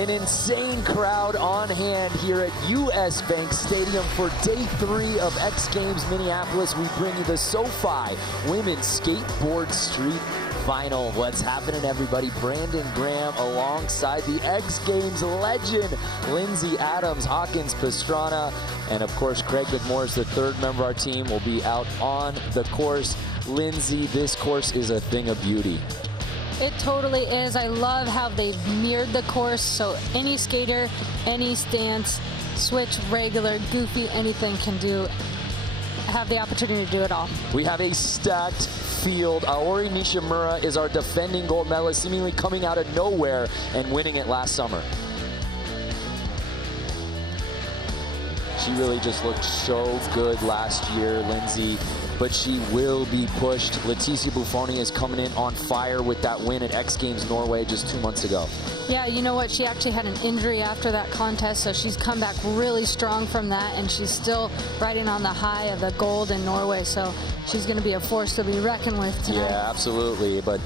An insane crowd on hand here at US Bank Stadium for day 3 of X Games Minneapolis. We bring you the SoFi Women's Skateboard Street Final. What's happening, everybody? Brandon Graham alongside the X Games legend, Lindsay Adams, Hawkins Pastrana, and of course, Craig McMorris, the third member of our team, will be out on the course. Lindsay, this course is a thing of beauty. It totally is. I love how they've mirrored the course, so any skater, any stance, switch, regular, goofy, anything can have the opportunity to do it all. We have a stacked field. Aori Nishimura is our defending gold medalist, seemingly coming out of nowhere and winning it last summer. She really just looked so good last year, Lindsay, but she will be pushed. Leticia Buffoni is coming in on fire with that win at X Games Norway just 2 months ago. Yeah, you know what? She actually had an injury after that contest, so she's come back really strong from that, and she's still riding on the high of the gold in Norway, so she's going to be a force to be reckoned with tonight. Yeah, absolutely, but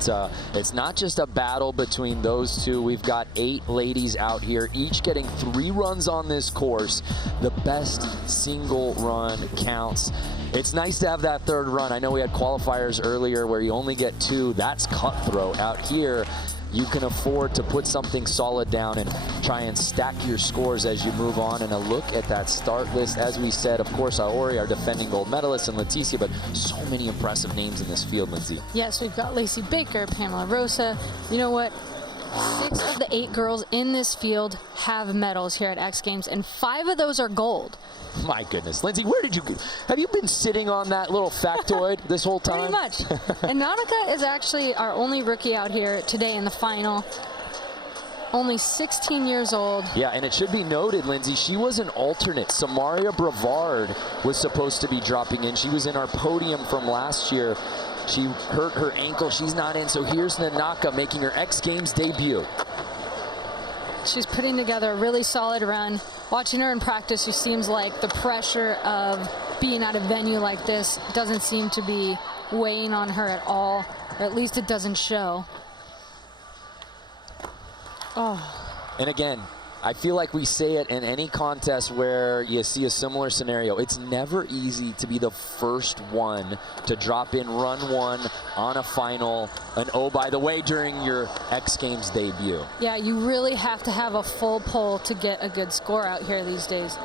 it's not just a battle between those two. We've got 8 ladies out here, each getting 3 runs on this course. The best single run counts. It's nice to have that third run. I know we had qualifiers earlier where you only get 2. That's cutthroat. Out here, you can afford to put something solid down and try and stack your scores as you move on. And a look at that start list, as we said, of course, Aori, our defending gold medalist, and Leticia, but so many impressive names in this field, Lindsay. Yes, we've got Lacey Baker, Pamela Rosa. You know what? 6 of the 8 girls in this field have medals here at X Games, and 5 of those are gold. My goodness. Lindsay, have you been sitting on that little factoid this whole time? Pretty much. And Nanaka is actually our only rookie out here today in the final. Only 16 years old. Yeah, and it should be noted, Lindsay, she was an alternate. Samaria Brevard was supposed to be dropping in. She was in our podium from last year. She hurt her ankle. She's not in. So here's Nanaka making her X Games debut. She's putting together a really solid run. Watching her in practice, she seems like the pressure of being at a venue like this doesn't seem to be weighing on her at all, or at least it doesn't show. Oh. And again, I feel like we say it in any contest where you see a similar scenario. It's never easy to be the first one to drop in run 1 on a final, and oh, by the way, during your X Games debut. Yeah, you really have to have a full pull to get a good score out here these days.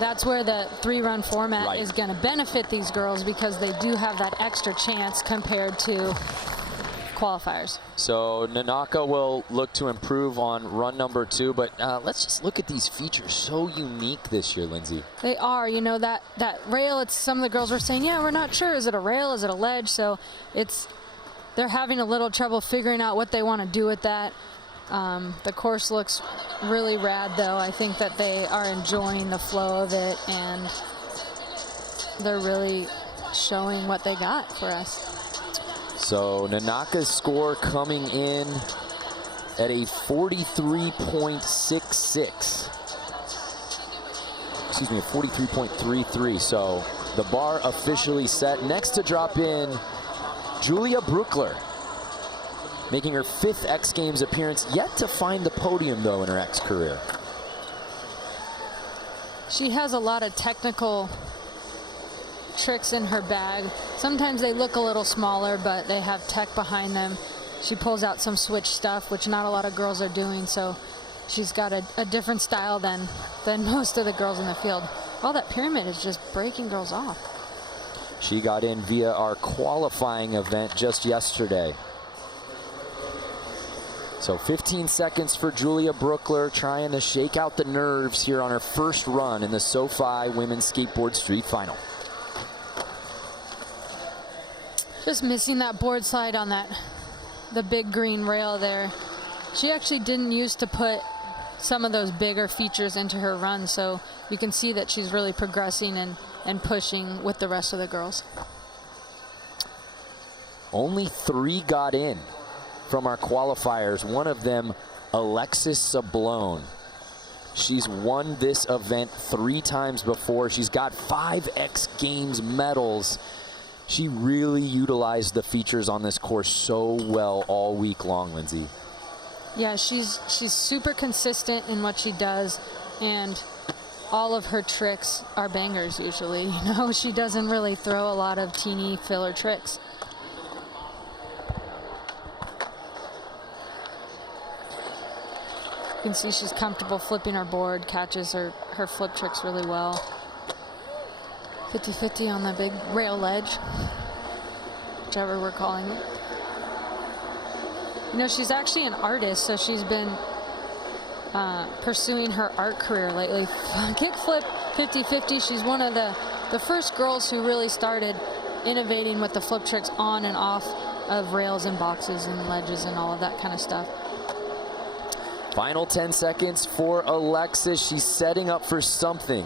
That's where the 3-run format is going to benefit these girls, because they do have that extra chance compared to qualifiers. So Nanaka will look to improve on run number 2, but let's just look at these features. So unique this year, Lindsay. They are. You know, that rail, it's some of the girls were saying, yeah, we're not sure. Is it a rail? Is it a ledge? So they're having a little trouble figuring out what they want to do with that. The course looks really rad, though. I think that they are enjoying the flow of it, and they're really showing what they got for us. So Nanaka's score coming in at a 43.66. Excuse me, a 43.33. So the bar officially set. Next to drop in, Julia Brugler, making her 5th X Games appearance. Yet to find the podium, though, in her X career. She has a lot of technical tricks in her bag. Sometimes they look a little smaller, but they have tech behind them. She pulls out some switch stuff, which not a lot of girls are doing, so she's got a different style than most of the girls in the field. Well, that pyramid is just breaking girls off. She got in via our qualifying event just yesterday. So 15 seconds for Julia Brugler, trying to shake out the nerves here on her first run in the SoFi Women's Skateboard Street Final. Just missing that board slide on the big green rail there. She actually didn't used to put some of those bigger features into her run, so you can see that she's really progressing and pushing with the rest of the girls. Only 3 got in from our qualifiers. One of them, Alexis Sablone. She's won this event 3 times before. She's got 5 X Games medals. She really utilized the features on this course so well all week long, Lindsay. Yeah, she's super consistent in what she does, and all of her tricks are bangers usually. You know, she doesn't really throw a lot of teeny filler tricks. You can see she's comfortable flipping her board, catches her flip tricks really well. 50-50 on the big rail ledge, whichever we're calling it. You know, she's actually an artist, so she's been pursuing her art career lately. Kickflip 50-50, she's one of the first girls who really started innovating with the flip tricks on and off of rails and boxes and ledges and all of that kind of stuff. Final 10 seconds for Alexis. She's setting up for something.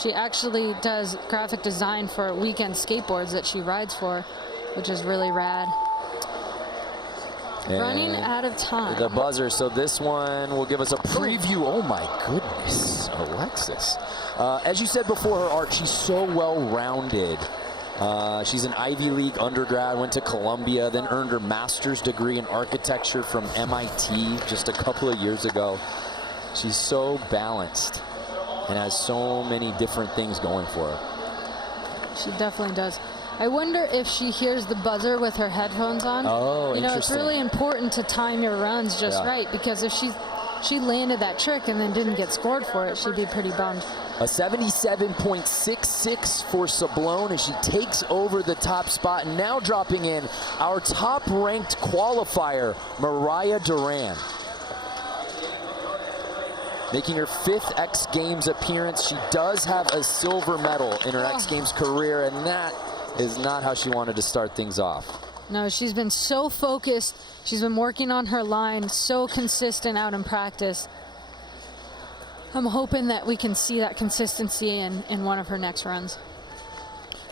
She actually does graphic design for weekend skateboards that she rides for, which is really rad. And running out of time. The buzzer, so this one will give us a preview. Oh my goodness, Alexis. As you said before, her art, she's so well-rounded. She's an Ivy League undergrad, went to Columbia, then earned her master's degree in architecture from MIT just a couple of years ago. She's so balanced and has so many different things going for her. She definitely does. I wonder if she hears the buzzer with her headphones on. Oh, you know, it's really important to time your runs just right, because if she landed that trick and then didn't get scored for it, she'd be pretty bummed. A 77.66 for Sablone as she takes over the top spot, and now dropping in our top-ranked qualifier, Mariah Duran. Making her 5th X Games appearance. She does have a silver medal in her X Games career, and that is not how she wanted to start things off. No, she's been so focused. She's been working on her line, so consistent out in practice. I'm hoping that we can see that consistency in one of her next runs.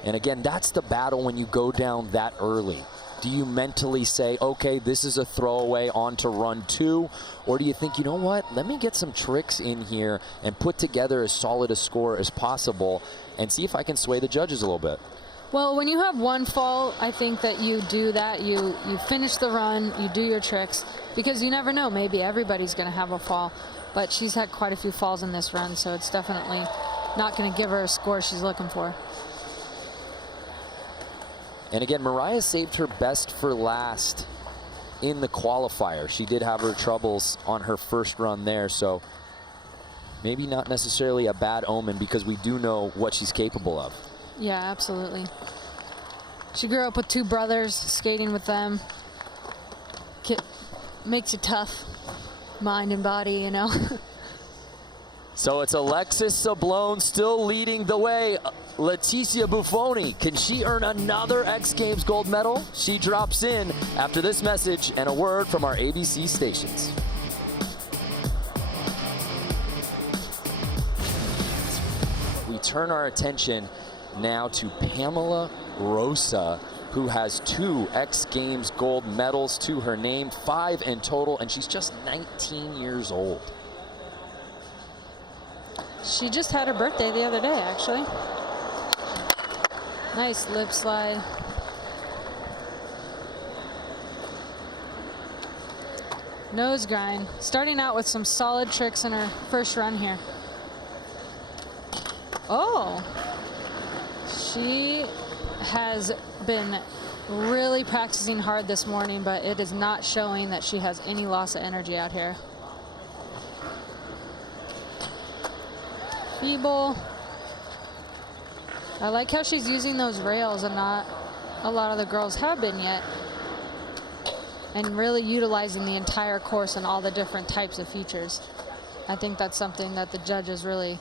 And again, that's the battle when you go down that early. Do you mentally say, okay, this is a throwaway on to run 2? Or do you think, you know what, let me get some tricks in here and put together as solid a score as possible and see if I can sway the judges a little bit? Well, when you have one fall, I think that you do that. You finish the run, you do your tricks, because you never know, maybe everybody's going to have a fall. But she's had quite a few falls in this run, so it's definitely not going to give her a score she's looking for. And again, Mariah saved her best for last in the qualifier. She did have her troubles on her first run there, so maybe not necessarily a bad omen, because we do know what she's capable of. Yeah, absolutely. She grew up with 2 brothers, skating with them. Makes you tough, mind and body, you know. So it's Alexis Sablone still leading the way. Leticia Buffoni, can she earn another X Games gold medal? She drops in after this message and a word from our ABC stations. We turn our attention now to Pamela Rosa, who has 2 X Games gold medals to her name, 5 in total, and she's just 19 years old. She just had her birthday the other day, actually. Nice lip slide. Nose grind. Starting out with some solid tricks in her first run here. Oh! She has been really practicing hard this morning, but it is not showing that she has any loss of energy out here. Feeble. I like how she's using those rails, and not a lot of the girls have been yet. And really utilizing the entire course and all the different types of features. I think that's something that the judges really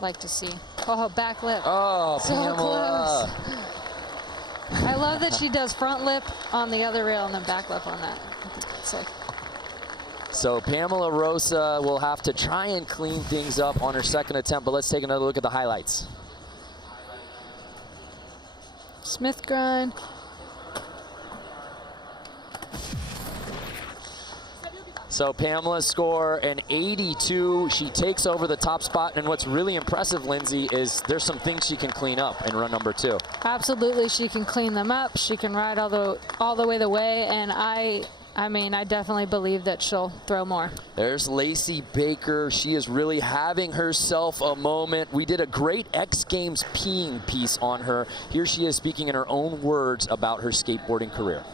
like to see. Oh, back lip. Oh, so Pamela. Close. I love that she does front lip on the other rail and then back lip on that. Sick. So Pamela Rosa will have to try and clean things up on her second attempt, but let's take another look at the highlights. Smith grind. So Pamela's score an 82. She takes over the top spot, and what's really impressive, Lindsay, is there's some things she can clean up in run number 2. Absolutely, she can clean them up. She can ride all the way, and I I mean, I definitely believe that she'll throw more. There's Lacey Baker. She is really having herself a moment. We did a great X Games peeing piece on her. Here she is speaking in her own words about her skateboarding career.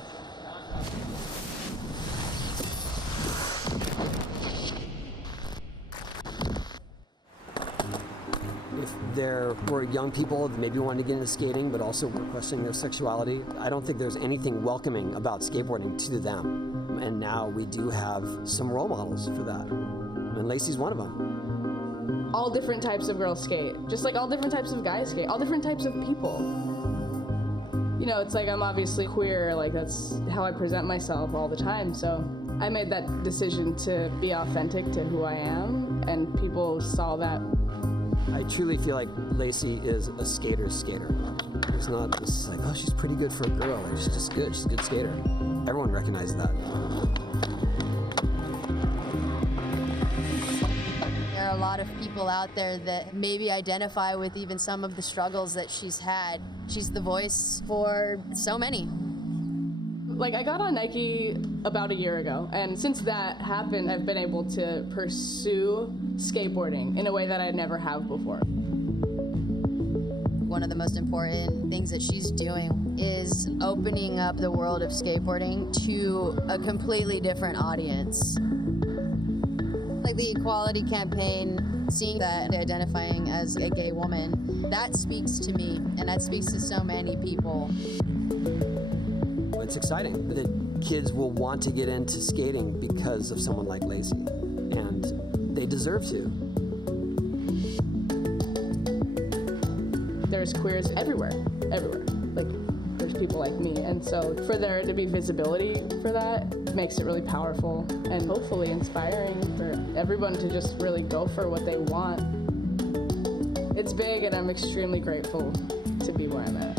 If there were young people that maybe wanted to get into skating but also were questioning their sexuality, I don't think there's anything welcoming about skateboarding to them. And now we do have some role models for that. And Lacey's one of them. All different types of girls skate, just like all different types of guys skate, all different types of people. You know, it's like I'm obviously queer, like that's how I present myself all the time, so I made that decision to be authentic to who I am, and people saw that. I truly feel like Lacey is a skater's skater. It's not just like, oh, she's pretty good for a girl. Like, she's just good. She's a good skater. Everyone recognizes that. There are a lot of people out there that maybe identify with even some of the struggles that she's had. She's the voice for so many. Like, I got on Nike about a year ago, and since that happened, I've been able to pursue skateboarding in a way that I never have before. One of the most important things that she's doing is opening up the world of skateboarding to a completely different audience. Like the equality campaign, seeing that identifying as a gay woman, that speaks to me, and that speaks to so many people. It's exciting that kids will want to get into skating because of someone like Lacey, and they deserve to. There's queers everywhere. Like, there's people like me, and so for there to be visibility for that makes it really powerful and hopefully inspiring for everyone to just really go for what they want. It's big, and I'm extremely grateful to be where I'm at.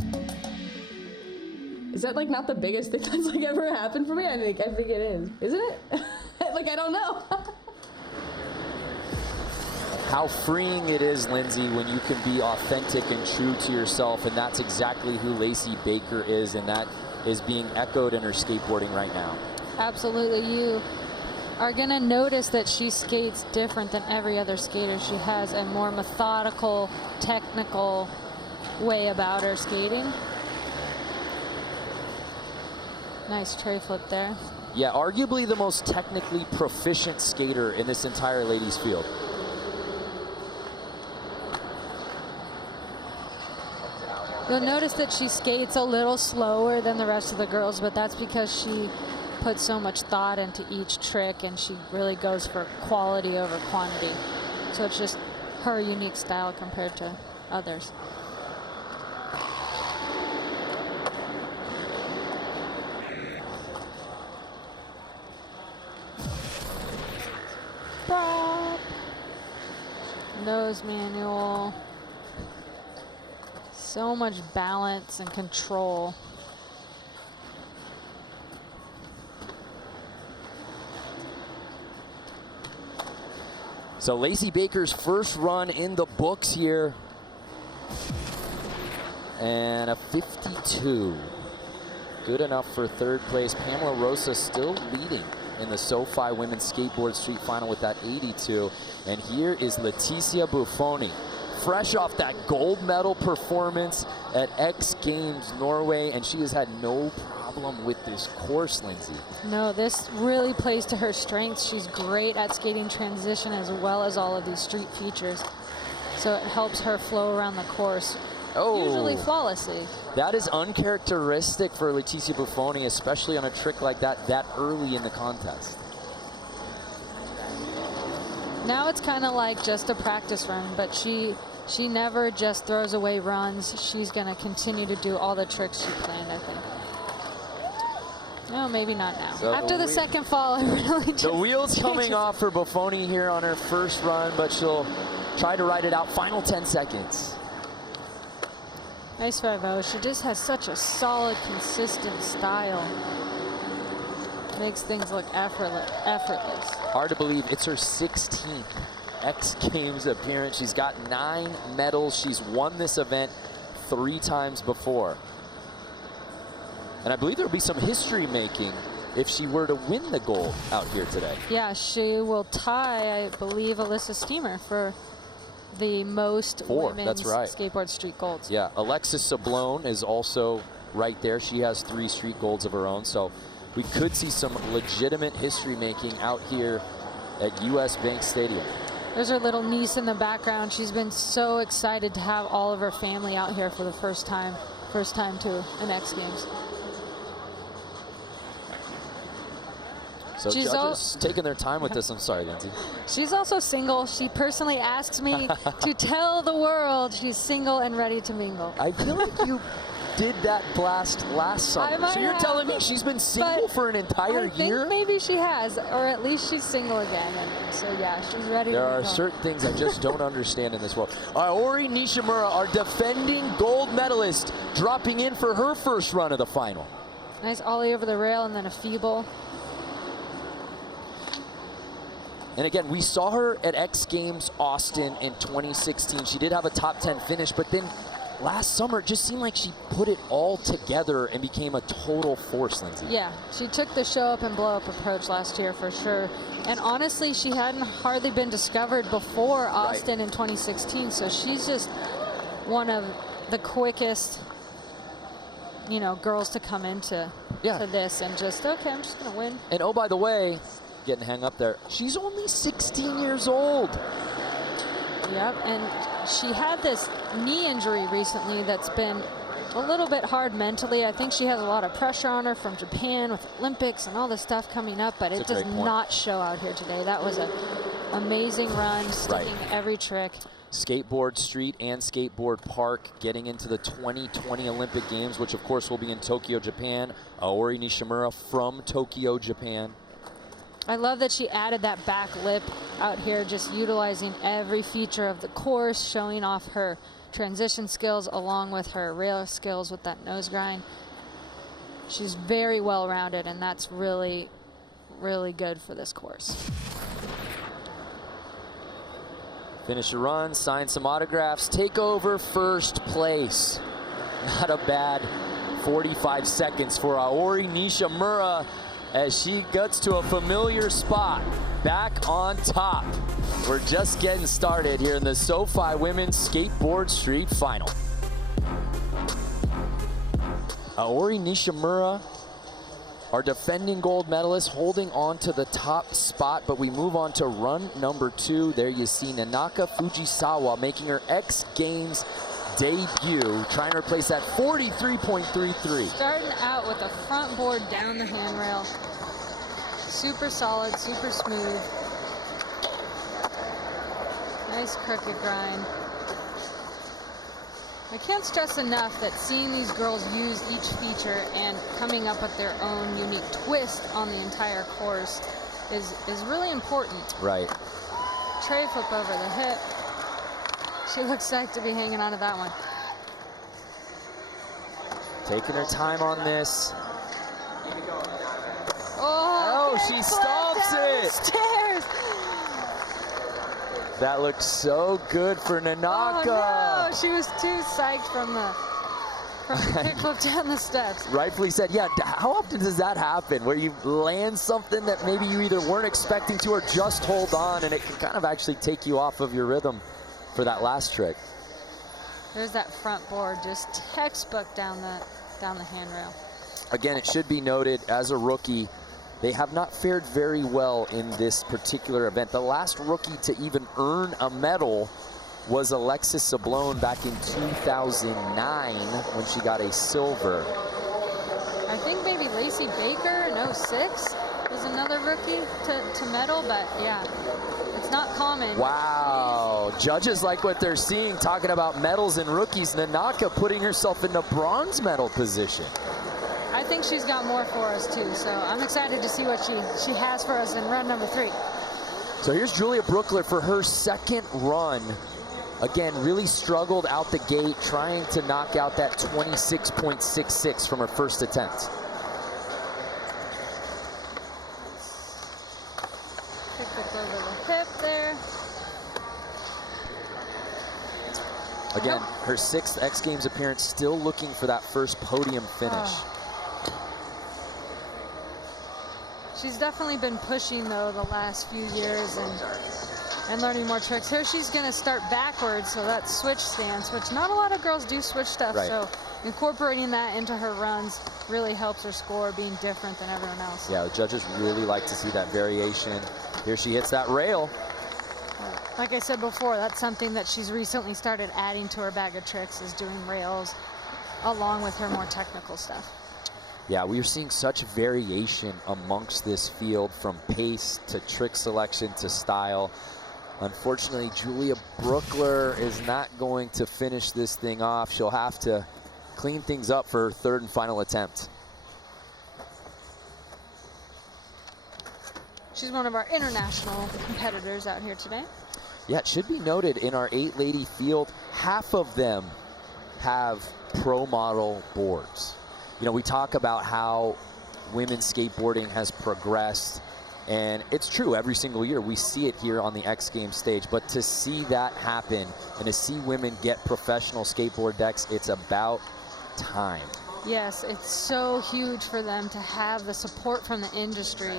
Is that like not the biggest thing that's like ever happened for me? I think it is. Isn't it? Like, I don't know. How freeing it is, Lindsay, when you can be authentic and true to yourself, and that's exactly who Lacey Baker is, and that is being echoed in her skateboarding right now. Absolutely. You are going to notice that she skates different than every other skater. She has a more methodical, technical way about her skating. Nice tray flip there. Yeah, arguably the most technically proficient skater in this entire ladies field. You'll notice that she skates a little slower than the rest of the girls, but that's because she puts so much thought into each trick, and she really goes for quality over quantity. So it's just her unique style compared to others. Prop. Nose manual. So much balance and control. So Lacey Baker's first run in the books here. And a 52. Good enough for third place. Pamela Rosa still leading in the SoFi Women's Skateboard Street Final with that 82. And here is Leticia Buffoni, fresh off that gold medal performance at X Games Norway, and she has had no problem with this course, Lindsay. No, this really plays to her strengths. She's great at skating transition as well as all of these street features. So it helps her flow around the course, usually flawlessly. That is uncharacteristic for Leticia Buffoni, especially on a trick like that early in the contest. Now it's kind of like just a practice run, but she never just throws away runs. She's going to continue to do all the tricks she planned, I think. No, maybe not now. So after the second fall, I really just... The wheel's coming off for Buffoni here on her first run, but she'll try to ride it out. Final 10 seconds. Nice 5-0. She just has such a solid, consistent style. Makes things look effortless. Hard to believe it's her 16th X Games appearance. She's got 9 medals. She's won this event 3 times before. And I believe there'll be some history making if she were to win the gold out here today. Yeah, she will tie, I believe, Alyssa Steamer for the most women's skateboard street golds. Yeah, Alexis Sablone is also right there. She has 3 street golds of her own. So we could see some legitimate history making out here at US Bank Stadium. There's her little niece in the background. She's been so excited to have all of her family out here for the first time to an X Games. So she's judges taking their time with this. I'm sorry, Lindsay. She's also single. She personally asked me to tell the world she's single and ready to mingle. I feel like you did that blast last summer. So you're telling me she's been single for an entire year? I think maybe she has, or at least she's single again. And so yeah, she's ready to There are mingle. certain things I just don't understand in this world. Ori Nishimura, our defending gold medalist, dropping in for her first run of the final. Nice ollie over the rail and then a feeble. And again, we saw her at X Games Austin in 2016. She did have a top 10 finish, but then last summer it just seemed like she put it all together and became a total force, Lindsay. Yeah, she took the show up and blow up approach last year for sure. And honestly, she hadn't hardly been discovered before Austin in 2016, so she's just one of the quickest, you know, girls to come into to this and just, okay, I'm just gonna win. And oh, by the way, getting hung up there, she's only 16 years old. Yep, and she had this knee injury recently that's been a little bit hard mentally. I think she has a lot of pressure on her from Japan with Olympics and all this stuff coming up, but it does not show out here today. That was an amazing run, sticking every trick. Skateboard Street and Skateboard Park getting into the 2020 Olympic Games, which of course will be in Tokyo, Japan. Ori Nishimura from Tokyo, Japan. I love that she added that back lip out here, just utilizing every feature of the course, showing off her transition skills along with her rail skills with that nose grind. She's very well rounded, and that's really, really good for this course. Finish your run, sign some autographs, take over first place. Not a bad 45 seconds for Aori Nishimura as she gets to a familiar spot, back on top. We're just getting started here in the SoFi Women's Skateboard Street Final. Aori Nishimura, our defending gold medalist, holding on to the top spot, but we move on to run number 2. There you see Nanaka Fujisawa making her X Games debut, trying to replace that 43.33. Starting out with a front board down the handrail. Super solid, super smooth. Nice crooked grind. I can't stress enough that seeing these girls use each feature and coming up with their own unique twist on the entire course is really important. Right. Tray flip over the hip. She looks like to be hanging on to that one. Taking her time on this. Oh, she stomps it. Stairs. That looks so good for Nanaka. Oh no, she was too psyched from the kickflip down the steps. Rightfully said. Yeah, how often does that happen where you land something that maybe you either weren't expecting to or just hold on, and it can kind of actually take you off of your rhythm for that last trick? There's that front board, just textbook down the handrail. Again, it should be noted, as a rookie, they have not fared very well in this particular event. The last rookie to even earn a medal was Alexis Sablone back in 2009 when she got a silver. I think maybe Lacey Baker in 06 was another rookie to medal, but yeah, it's not common. Wow, judges like what they're seeing, talking about medals and rookies. Nanaka putting herself in the bronze medal position. I think she's got more for us too, so I'm excited to see what she has for us in run number 3. So here's Julia Brooklet for her second run. Again, really struggled out the gate, trying to knock out that 26.66 from her first attempt. Kick over the hip there. Again, her 6th X Games appearance, still looking for that first podium finish. She's definitely been pushing, though, the last few years and learning more tricks. Here she's going to start backwards, so that switch stance, which not a lot of girls do switch stuff. Right. So incorporating that into her runs really helps her score, being different than everyone else. Yeah, the judges really like to see that variation. Here she hits that rail. Like I said before, that's something that she's recently started adding to her bag of tricks, is doing rails along with her more technical stuff. Yeah, we are seeing such variation amongst this field, from pace to trick selection to style. Unfortunately, Julia Brookler is not going to finish this thing off. She'll have to clean things up for her third and final attempt. She's one of our international competitors out here today. Yeah, it should be noted, in our 8-lady field, half of them have pro model boards. You know, we talk about how women's skateboarding has progressed, and it's true, every single year we see it here on the X Games stage, but to see that happen and to see women get professional skateboard decks, it's about time. Yes, it's so huge for them to have the support from the industry.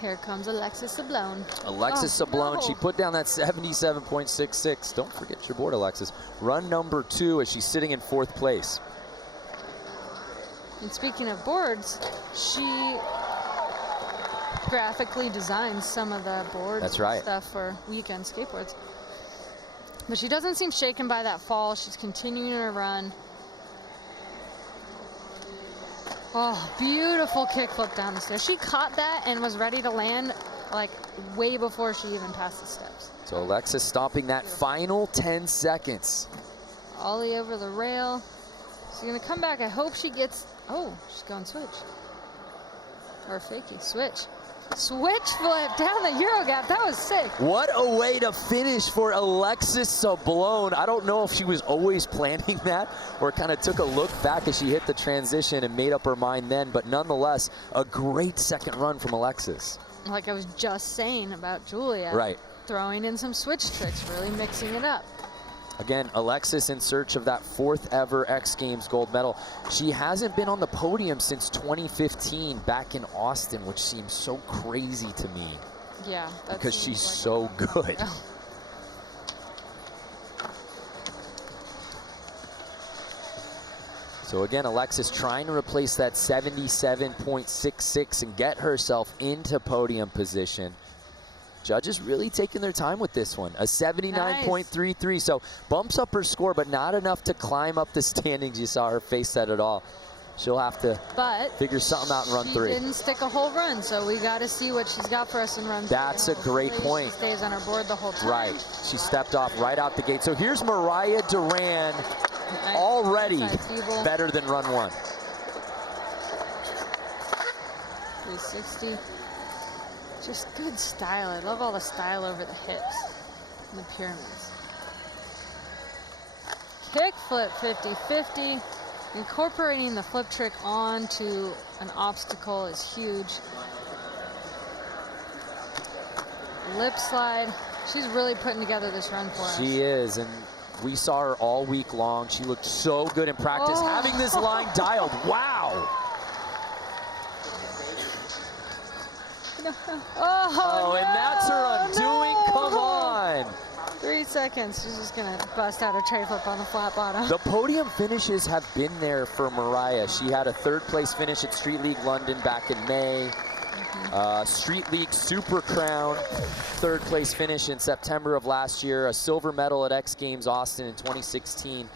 Here comes Alexis Sablone. Alexis Sablone, no. she put down that 77.66. Don't forget your board, Alexis. Run number 2 as she's sitting in 4th place. And speaking of boards, she graphically designs some of the boards. That's right. And stuff for weekend skateboards. But she doesn't seem shaken by that fall. She's continuing her run. Oh, beautiful kickflip down the stairs. She caught that and was ready to land like way before she even passed the steps. So Alexis stomping that final 10 seconds. Ollie over the rail. She's gonna come back. I hope she gets, oh, she's going switch. Or fakie, switch. Switch flip down the Euro gap. That was sick. What a way to finish for Alexis Sablone. I don't know if she was always planning that or kind of took a look back as she hit the transition and made up her mind then, but nonetheless, a great second run from Alexis. Like I was just saying about Julia. Right. Throwing in some switch tricks, really mixing it up. Again, Alexis in search of that 4th ever X Games gold medal. She hasn't been on the podium since 2015 back in Austin, which seems so crazy to me. Yeah. Because she's so good. Oh. So again, Alexis trying to replace that 77.66 and get herself into podium position. Judges really taking their time with this one. A 79.33, nice. So bumps up her score, but not enough to climb up the standings. You saw her face that at all. She'll have to figure something out in run 3. She didn't stick a whole run, so we got to see what she's got for us in run 3. That's a great point. She stays on her board the whole time. Right. She stepped off right out the gate. So here's Mariah Duran, already better than run 1. 360. Just good style. I love all the style over the hips and the pyramids. Kick flip 50-50. Incorporating the flip trick onto an obstacle is huge. Lip slide. She's really putting together this run for us. She is, and we saw her all week long. She looked so good in practice, having this line dialed. Wow. Oh, and that's her undoing. No. Come on. 3 seconds. She's just going to bust out a tray flip on the flat bottom. The podium finishes have been there for Mariah. She had a 3rd place finish at Street League London back in May. Street League Super Crown, 3rd place finish in September of last year. A silver medal at X Games Austin in 2016.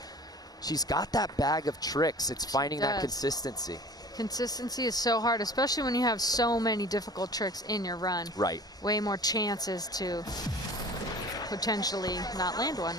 She's got that bag of tricks. It's finding that consistency. Consistency is so hard, especially when you have so many difficult tricks in your run. Right. Way more chances to potentially not land one.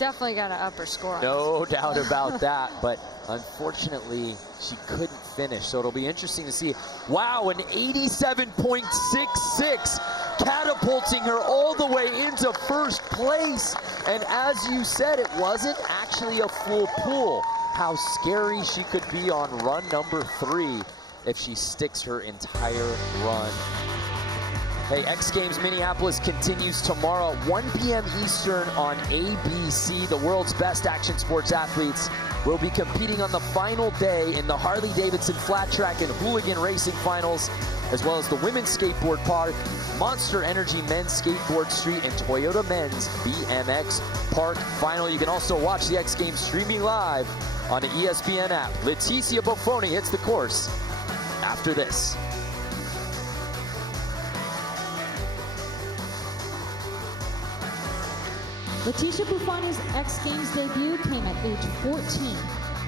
Definitely got an upper score. No doubt about that, but unfortunately she couldn't finish. So it'll be interesting to see. Wow, an 87.66, catapulting her all the way into 1st place. And as you said, it wasn't actually a full pool. How scary she could be on run number 3 if she sticks her entire run. Hey, X Games Minneapolis continues tomorrow at 1 p.m. Eastern on ABC. The world's best action sports athletes will be competing on the final day in the Harley-Davidson Flat Track and Hooligan Racing Finals, as well as the Women's Skateboard Park, Monster Energy Men's Skateboard Street, and Toyota Men's BMX Park Final. You can also watch the X Games streaming live on the ESPN app. Leticia Buffoni hits the course after this. Leticia Buffoni's X Games debut came at age 14.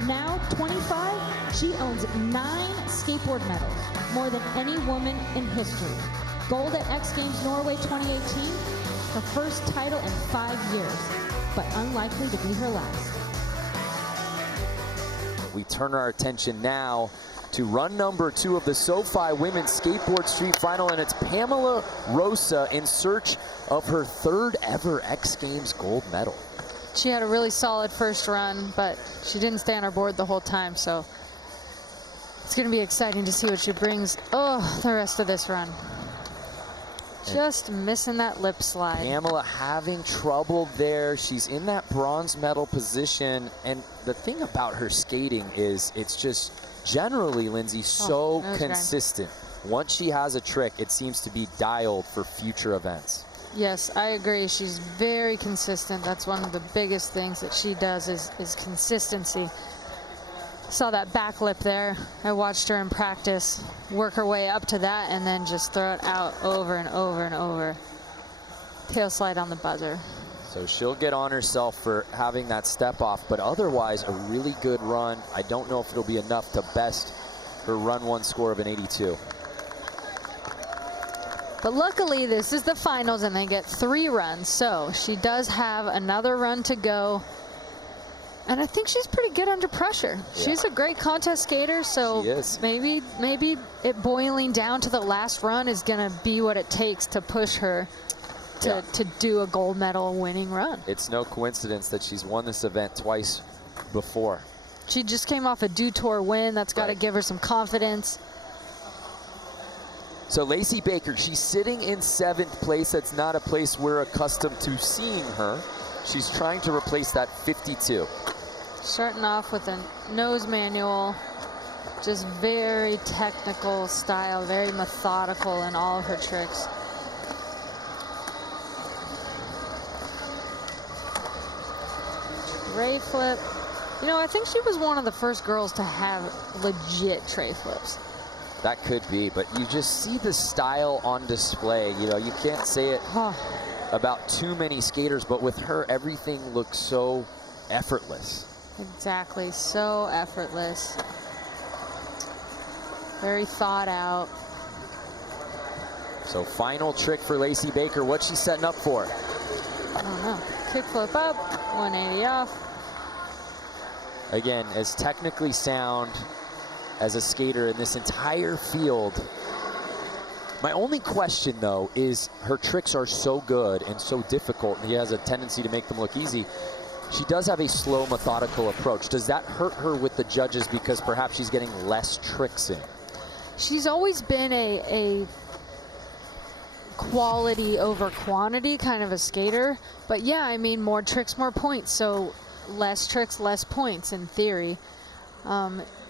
Now 25, she owns 9 skateboard medals, more than any woman in history. Gold at X Games Norway 2018, her first title in 5 years, but unlikely to be her last. We turn our attention now to run number 2 of the SoFi Women's Skateboard Street Final, and it's Pamela Rosa in search of her 3rd ever X Games gold medal. She had a really solid first run, but she didn't stay on her board the whole time, so it's going to be exciting to see what she brings the rest of this run. Just missing that lip slide. Pamela having trouble there. She's in that bronze medal position, and the thing about her skating is it's just generally, Lindsay, so consistent. Once she has a trick, it seems to be dialed for future events. Yes, I agree. She's very consistent. That's one of the biggest things that she does is consistency. Saw that back lip there. I watched her in practice work her way up to that and then just throw it out over and over and over. Tail slide on the buzzer. So she'll get on herself for having that step off, but otherwise a really good run. I don't know if it'll be enough to best her run 1 score of an 82. But luckily this is the finals and they get 3 runs, so she does have another run to go. And I think she's pretty good under pressure. Yeah. She's a great contest skater, so maybe it boiling down to the last run is gonna be what it takes to push her to do a gold medal winning run. It's no coincidence that she's won this event twice before. She just came off a Dew Tour win. That's got to give her some confidence. So Lacey Baker, she's sitting in 7th place. That's not a place we're accustomed to seeing her. She's trying to replace that 52. Starting off with a nose manual, just very technical style, very methodical in all of her tricks. Tray flip. You know, I think she was one of the first girls to have legit tray flips. That could be, but you just see the style on display. You know, you can't say it about too many skaters, but with her, everything looks so effortless. Exactly, so effortless. Very thought out. So final trick for Lacey Baker. What's she setting up for? I don't know. Kick flip up, 180 off. Again, as technically sound as a skater in this entire field. My only question, though, is her tricks are so good and so difficult, and he has a tendency to make them look easy. She does have a slow, methodical approach. Does that hurt her with the judges because perhaps she's getting less tricks in? She's always been a quality over quantity kind of a skater. But yeah, I mean, more tricks, more points. So less tricks, less points in theory.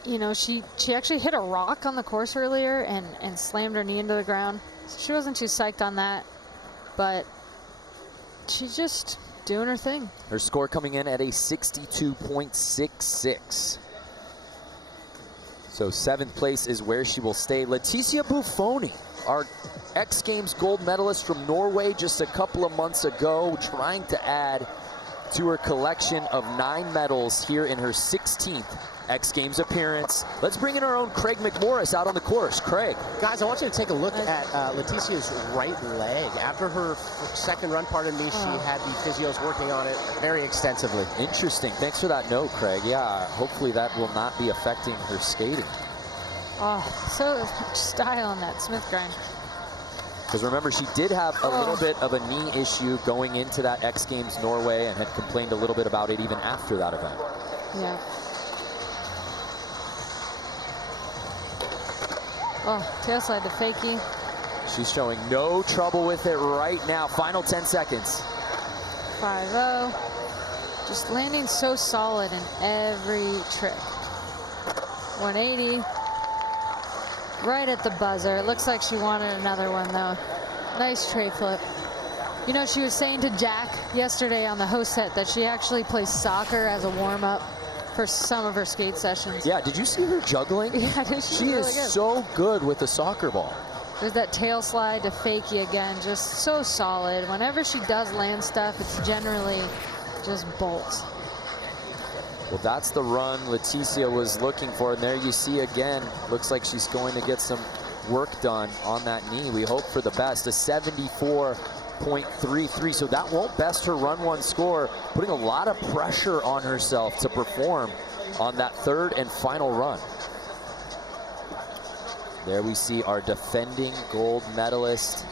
You know, she actually hit a rock on the course earlier and slammed her knee into the ground. So she wasn't too psyched on that, but she's just doing her thing. Her score coming in at a 62.66. So 7th place is where she will stay. Leticia Buffoni, our X Games gold medalist from Norway just a couple of months ago, trying to add to her collection of 9 medals here in her 16th X Games appearance. Let's bring in our own Craig McMorris out on the course. Craig. Guys, I want you to take a look at Leticia's right leg. After her second run, pardon me, she had the physios working on it very extensively. Interesting. Thanks for that note, Craig. Yeah, hopefully that will not be affecting her skating. Oh, so much style in that Smith grind. Because remember, she did have a little bit of a knee issue going into that X Games Norway and had complained a little bit about it even after that event. Yeah. Oh, tail slide to fakie. She's showing no trouble with it right now. Final 10 seconds. 5-0. Just landing so solid in every trick. 180. Right at the buzzer. It looks like she wanted another one though. Nice tray flip. You know, she was saying to Jack yesterday on the host set that she actually plays soccer as a warm-up for some of her skate sessions. Yeah, did you see her juggling? Yeah, she is so good with the soccer ball. There's that tail slide to fakie again, just so solid. Whenever she does land stuff, it's generally just bolts. Well, that's the run Leticia was looking for, and there you see again, looks like she's going to get some work done on that knee. We hope for the best. A 74.33, so that won't best her run one score, putting a lot of pressure on herself to perform on that third and final run. There we see our defending gold medalist,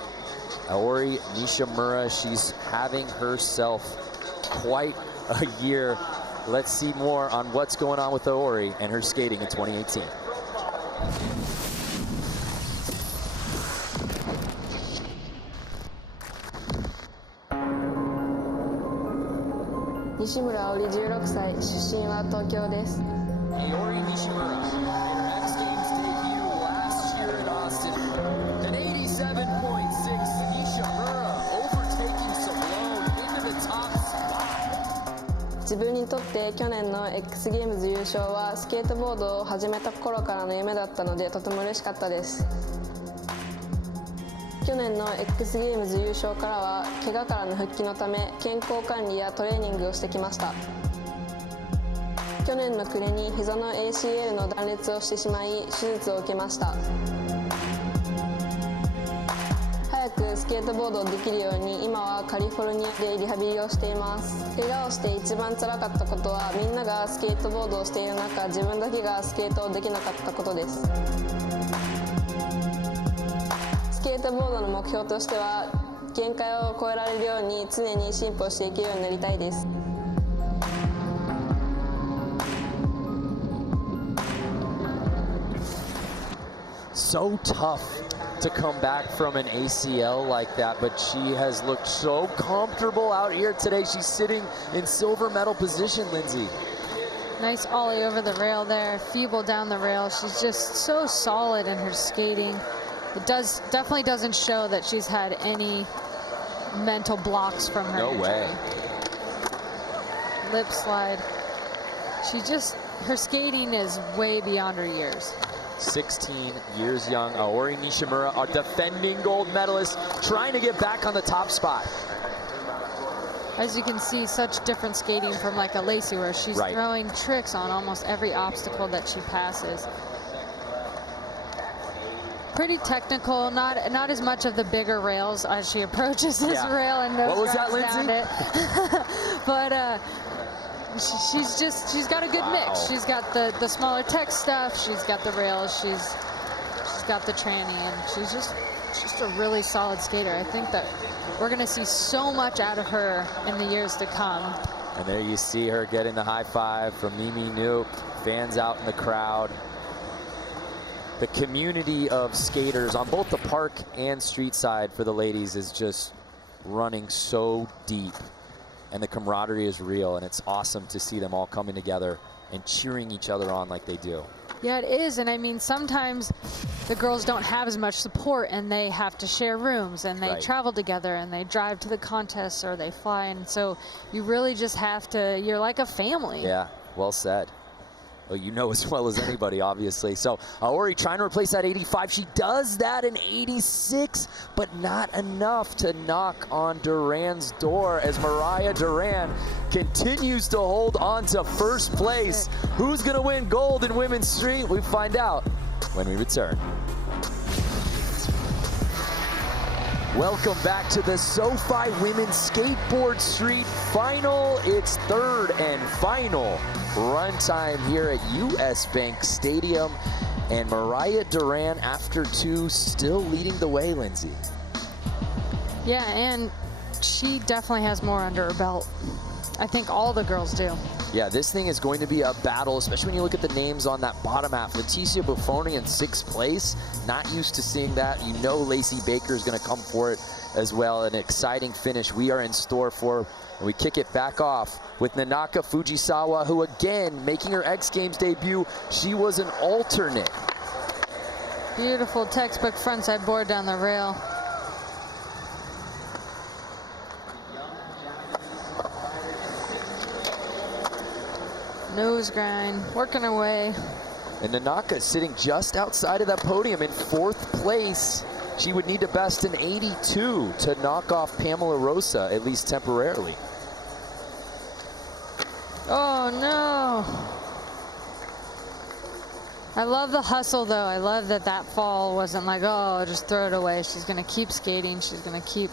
Aori Nishimura. She's having herself quite a year. Let's see more on what's going on with Aori and her skating in 2018. Nishimura Aori 16歳、出身は東京です。 Aori Nishimura made her X Games debut last year in Austin. An 87.6, Nishimura overtaking Simone into the top spot. 自分にとって去年の X ゲームズ優勝はスケートボードを始めた頃からの夢だったのでとても嬉しかったです。去年の X ゲームズ優勝からは怪我からの復帰のため健康管理やトレーニングをしてきました。去年の暮れに膝の ACL の断裂をしてしまい手術を受けました。早くスケートボードをできるように今はカリフォルニアでリハビリをしています。怪我をして一番辛かったことはみんながスケートボードをしている中自分だけがスケートをできなかったことです。スケートボードの目標としては限界を超えられるように常に進歩していけるようになりたいです。So tough to come back from an ACL like that, but she has looked so comfortable out here today. She's sitting in silver medal position, Lindsay. Nice ollie over the rail there, feeble down the rail. She's just so solid in her skating. It definitely doesn't show that she's had any mental blocks from her injury. way. Lip slide. Her skating is way beyond her years. 16 years young, Aori Nishimura, our defending gold medalist, trying to get back on the top spot. As you can see, such different skating from like a Lacey, where she's throwing tricks on almost every obstacle that she passes. Pretty technical, not as much of the bigger rails as she approaches this rail and nose drives down it. But she's got a good mix. She's got the smaller tech stuff, she's got the rails, she's got the tranny, and she's just a really solid skater. I think that we're gonna see so much out of her in the years to come. And there you see her getting the high five from Mimi Nuke, fans out in the crowd. The community of skaters on both the park and street side for the ladies is just running so deep, and the camaraderie is real, and it's awesome to see them all coming together and cheering each other on like they do. Yeah, it is, and I mean, sometimes the girls don't have as much support, and they have to share rooms, and they travel together, and they drive to the contests, or they fly, and so you really just have to, you're like a family. Yeah, well said. Well, you know as well as anybody, obviously. So Aori trying to replace that 85. She does that in 86, but not enough to knock on Duran's door as Mariah Duran continues to hold on to first place. Who's going to win gold in Women's Street? We find out when we return. Welcome back to the SoFi Women's Skateboard Street Final. It's third and final run time here at US Bank Stadium. And Mariah Duran, after two, still leading the way, Lindsay. Yeah, and she definitely has more under her belt. I think all the girls do. Yeah, this thing is going to be a battle, especially when you look at the names on that bottom half. Leticia Buffoni in 6th place. Not used to seeing that. You know Lacey Baker is going to come for it as well. An exciting finish we are in store for. And we kick it back off with Nanaka Fujisawa, who again, making her X Games debut, she was an alternate. Beautiful textbook frontside board down the rail. Nose grind, working her way. And Nanaka sitting just outside of that podium in 4th place. She would need to best an 82 to knock off Pamela Rosa, at least temporarily. Oh no. I love the hustle though. I love that that fall wasn't like, oh, just throw it away. She's gonna keep skating. She's gonna keep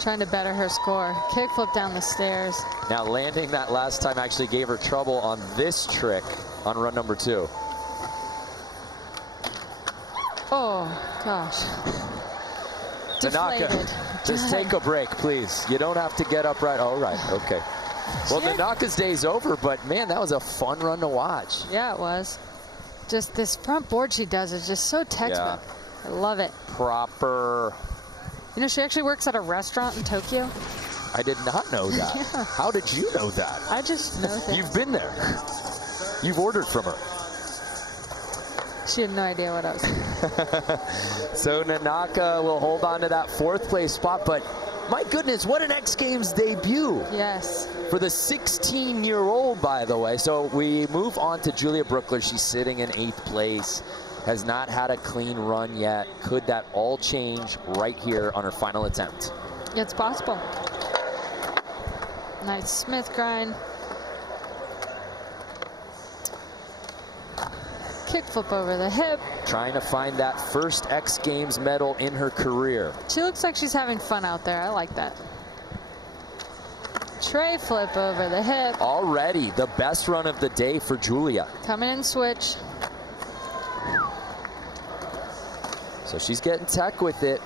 trying to better her score. Kickflip down the stairs. Now landing that last time actually gave her trouble on this trick on run number 2. Oh gosh. Nanaka, Deflated. just take a break, please. You don't have to get up right. All right, okay. Well, Nanaka's day's over, but man, that was a fun run to watch. Yeah, it was. Just this front board she does is just so textbook. Yeah. I love it. Proper. You know, she actually works at a restaurant in Tokyo. I did not know that. Yeah. How did you know that? I just know things. You've been there. You've ordered from her. She had no idea what I was doing. So Nanaka will hold on to that 4th place spot, but my goodness, what an X Games debut. Yes. For the 16-year-old, by the way. So we move on to Julia Brookler. She's sitting in 8th place. Has not had a clean run yet. Could that all change right here on her final attempt? It's possible. Nice Smith grind. Kickflip over the hip. Trying to find that first X Games medal in her career. She looks like she's having fun out there. I like that. Tray flip over the hip. Already the best run of the day for Julia. Coming in switch. So she's getting tech with it.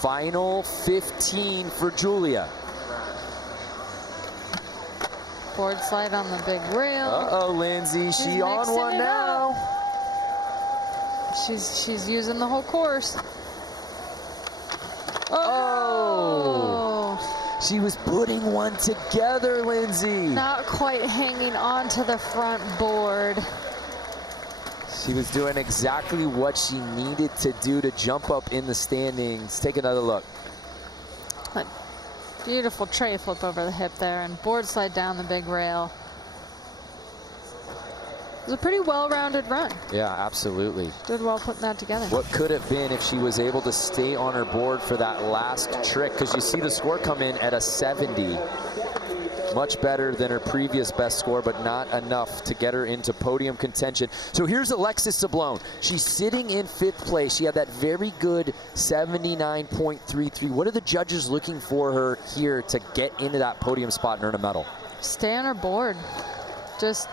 Final 15 for Julia. Board slide on the big rail. Uh-oh, Lindsay, she on one now. She's using the whole course. Oh! She was putting one together, Lindsay. Not quite hanging on to the front board. She was doing exactly what she needed to do to jump up in the standings. Take another look. A beautiful tray flip over the hip there and board slide down the big rail. It was a pretty well-rounded run. Yeah, absolutely. Did well putting that together. What could have been if she was able to stay on her board for that last trick? Because you see the score come in at a 70. Much better than her previous best score, but not enough to get her into podium contention. So here's Alexis Sablone. She's sitting in 5th place. She had that very good 79.33. What are the judges looking for her here to get into that podium spot and earn a medal? Stay on her board. Just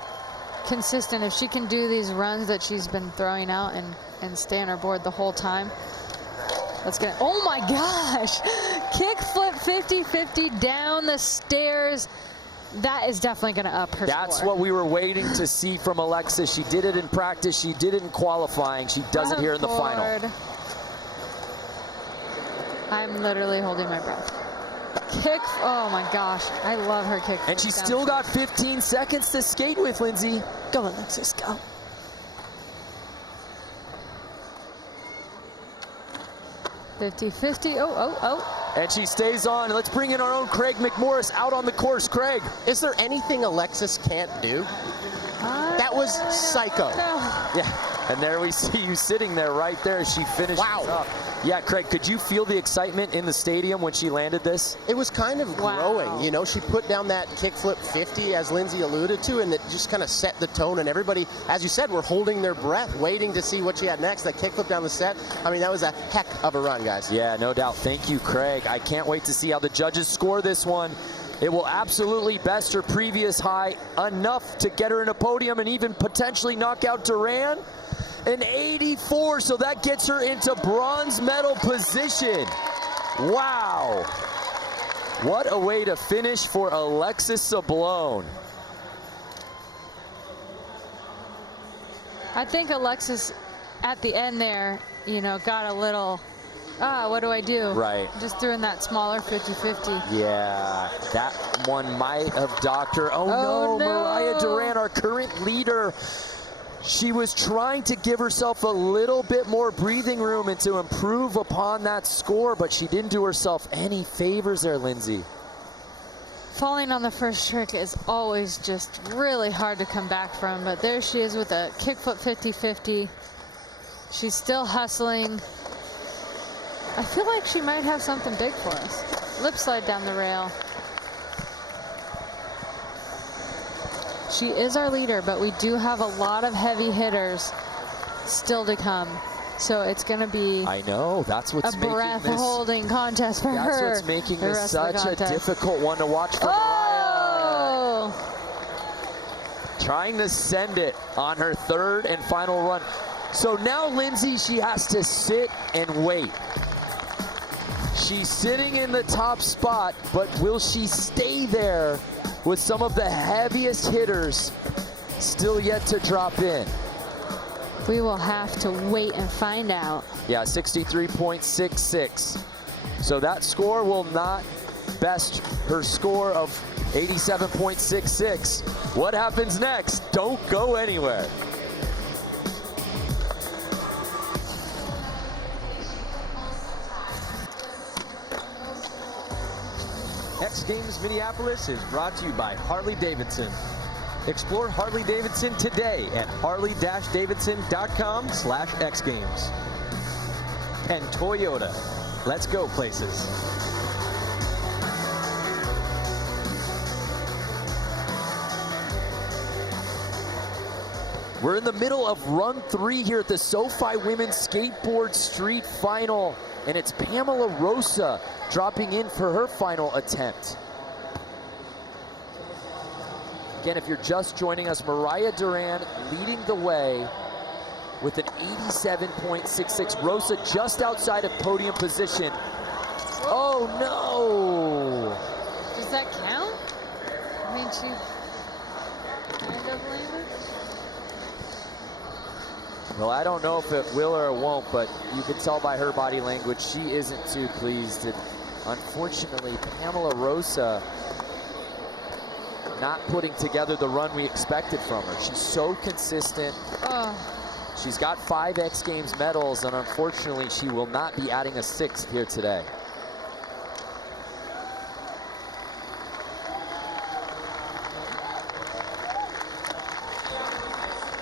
consistent. If she can do these runs that she's been throwing out and stay on her board the whole time, that's gonna, oh my gosh! Kick flip 50-50 down the stairs. That is definitely gonna up her That's score. what we were waiting to see from Alexis. She did it in practice. She did it in qualifying. She does it here in the final. I'm literally holding my breath. Kick, oh my gosh. I love her kick. And she's still got 15 seconds to skate with, Lindsay. Go, Alexis, go. Oh. And she stays on. Let's bring in our own Craig McMorris out on the course. Craig. Is there anything Alexis can't do? That was psycho. Yeah, and there we see you sitting there right there. She finished up. Yeah, Craig, could you feel the excitement in the stadium when she landed this? It was kind of growing. You know, she put down that kickflip 50, as Lindsay alluded to, and it just kind of set the tone. And everybody, as you said, were holding their breath, waiting to see what she had next. That kickflip down the set. I mean, that was a heck of a run, guys. Yeah, no doubt. Thank you, Craig. I can't wait to see how the judges score this one. It will absolutely best her previous high enough to get her in a podium and even potentially knock out Duran. An 84, so that gets her into bronze medal position. Wow. What a way to finish for Alexis Sablone. I think Alexis at the end there, you know, got a little, what do I do? Right. Just threw in that smaller 50-50. Yeah, that one might have docked her. Oh no, Mariah Duran, our current leader. She was trying to give herself a little bit more breathing room and to improve upon that score, but she didn't do herself any favors there, Lindsay. Falling on the first trick is always just really hard to come back from, but there she is with a kickflip 50-50. She's still hustling. I feel like she might have something big for us. Lip slide down the rail. She is our leader, but we do have a lot of heavy hitters still to come. So it's going to be I know, that's what's a breath-holding contest for her. That's what's making this such a difficult one to watch for Mariah. Trying to send it on her third and final run. So now Lindsay, she has to sit and wait. She's sitting in the top spot, but will she stay there with some of the heaviest hitters still yet to drop in? We will have to wait and find out. Yeah, 63.66. So that score will not best her score of 87.66. What happens next? Don't go anywhere. X Games Minneapolis is brought to you by Harley-Davidson. Explore Harley-Davidson today at harley-davidson.com/xgames. And Toyota. Let's go places. We're in the middle of run 3 here at the SoFi Women's Skateboard Street Final, and it's Pamela Rosa dropping in for her final attempt. Again, if you're just joining us, Mariah Duran leading the way with an 87.66. Rosa just outside of podium position. Oh no! Does that count? I mean, she kind of landed. Well, I don't know if it will or it won't, but you can tell by her body language she isn't too pleased. And unfortunately, Pamela Rosa not putting together the run we expected from her. She's so consistent. She's got 5 X Games medals, and unfortunately, she will not be adding a 6th here today.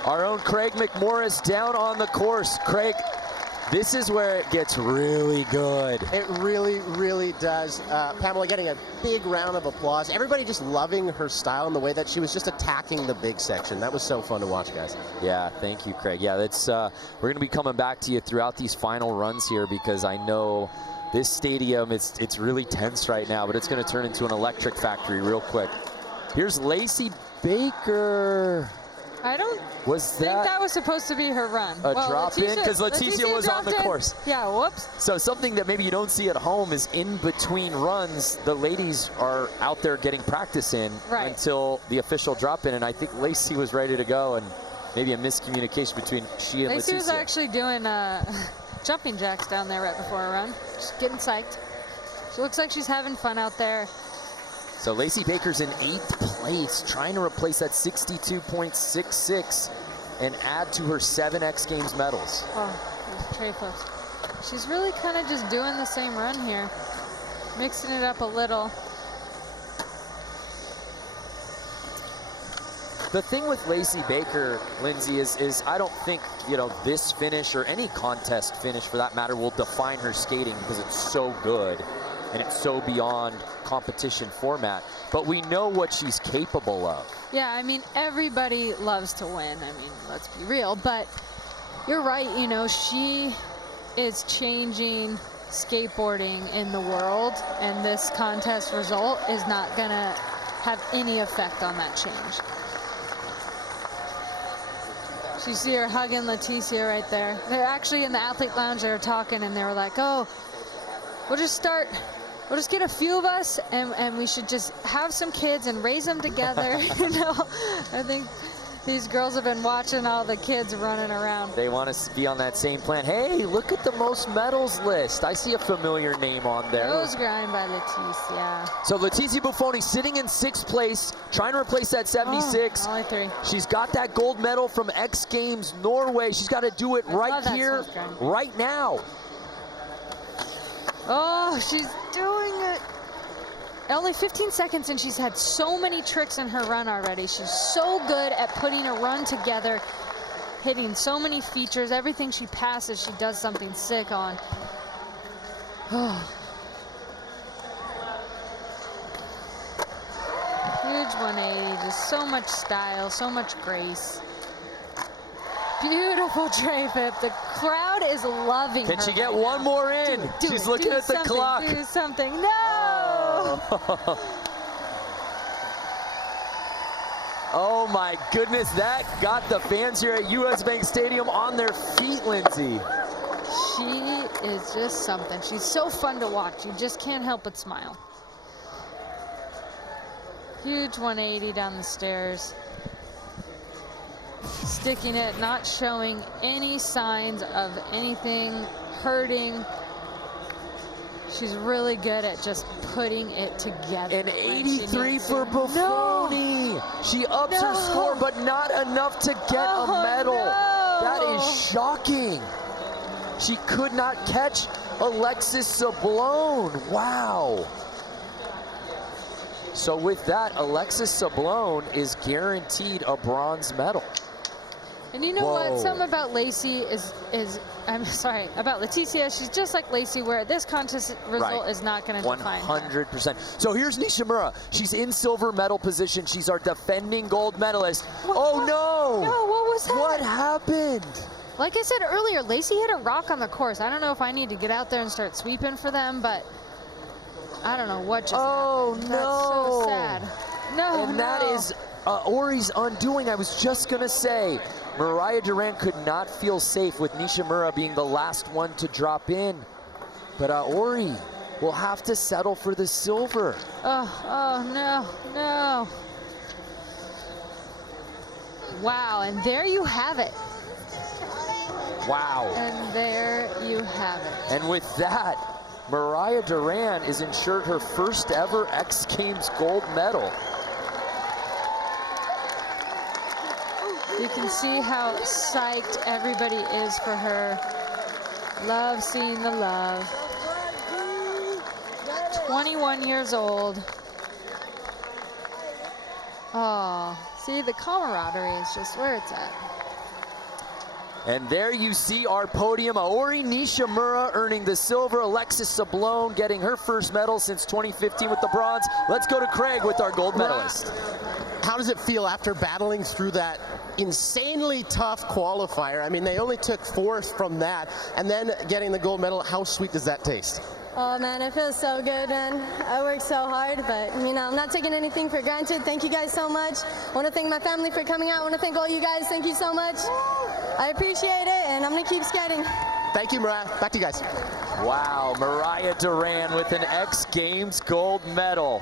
Our own Craig McMorris down on the course. Craig, this is where it gets really good. It really, really does. Pamela getting a big round of applause. Everybody just loving her style and the way that she was just attacking the big section. That was so fun to watch, guys. Yeah, thank you, Craig. Yeah, that's we're going to be coming back to you throughout these final runs here, because I know this stadium, it's really tense right now, but it's going to turn into an electric factory real quick. Here's Lacey Baker. I don't think that was supposed to be her run. A drop in? Because Leticia was on the course. Yeah, whoops. So something that maybe you don't see at home is in between runs, the ladies are out there getting practice in until the official drop in, and I think Lacey was ready to go, and maybe a miscommunication between she and Lacey Leticia. was actually doing jumping jacks down there right before her run. Just getting psyched. She looks like she's having fun out there. So Lacey Baker's in 8th place, trying to replace that 62.66 and add to her 7 X Games medals. Oh, there's tray flips. She's really kind of just doing the same run here, mixing it up a little. The thing with Lacey Baker, Lindsay, is I don't think, you know, this finish or any contest finish for that matter will define her skating, because it's so good and it's so beyond competition format. But we know what she's capable of. Yeah, I mean, everybody loves to win. I mean, let's be real. But you're right, you know, she is changing skateboarding in the world, and this contest result is not going to have any effect on that change. So you see her hugging Leticia right there. They're actually in the athlete lounge, they were talking, and they were like, oh, we'll just get a few of us, and we should just have some kids and raise them together. You know, I think These girls have been watching all the kids running around. They want to be on that same plan. Hey, look at the most medals list. I see a familiar name on there. Nose grind by Leticia. So Letizia Buffoni sitting in 6th place, trying to replace that 76. Only 3. She's got that gold medal from X Games Norway. She's got to do it right here, right now. Oh, she's doing it. Only 15 seconds and she's had so many tricks in her run already. She's so good at putting a run together, hitting so many features. Everything she passes, she does something sick on. Huge 180, just so much style, so much grace. Beautiful tray flip. The crowd is loving her. Can she get one more in? She's looking at the clock. Do something. No! Oh my goodness, that got the fans here at US Bank Stadium on their feet, Lindsay. She is just something. She's so fun to watch. You just can't help but smile. Huge 180 down the stairs. Sticking it, not showing any signs of anything hurting. She's really good at just putting it together. An 83 for Buffoni. No. She ups her score, but not enough to get a medal. No. That is shocking. She could not catch Alexis Sablone. Wow. So with that, Alexis Sablone is guaranteed a bronze medal. And you know what? Something about Lacey I'm sorry, about Leticia, she's just like Lacey, where this contest result is not going to define her. 100%. So here's Nishimura. She's in silver medal position. She's our defending gold medalist. Oh no! No, what was that? What happened? Like I said earlier, Lacey hit a rock on the course. I don't know if I need to get out there and start sweeping for them, but I don't know what just happened. No. That's so sad. No, and that is Ori's undoing. I was just going to say, Mariah Duran could not feel safe with Nishimura being the last one to drop in. But Ori will have to settle for the silver. Oh, no. Wow, and there you have it. Wow. And there you have it. And with that, Mariah Duran is insured her first ever X Games gold medal. You can see how psyched everybody is for her. Love seeing the love. 21 years old. Oh, see, the camaraderie is just where it's at. And there you see our podium. Aori Nishimura earning the silver. Alexis Sablone getting her first medal since 2015 with the bronze. Let's go to Craig with our gold medalist. How does it feel after battling through that insanely tough qualifier? I mean, they only took 4th from that, and then getting the gold medal. How sweet does that taste? Oh man, it feels so good, man. I worked so hard, but you know, I'm not taking anything for granted. Thank you guys so much. I want to thank my family for coming out. I want to thank all you guys. Thank you so much. I appreciate it, and I'm gonna keep skating. Thank you, Mariah. Back to you guys. Wow, Mariah Duran with an X Games gold medal.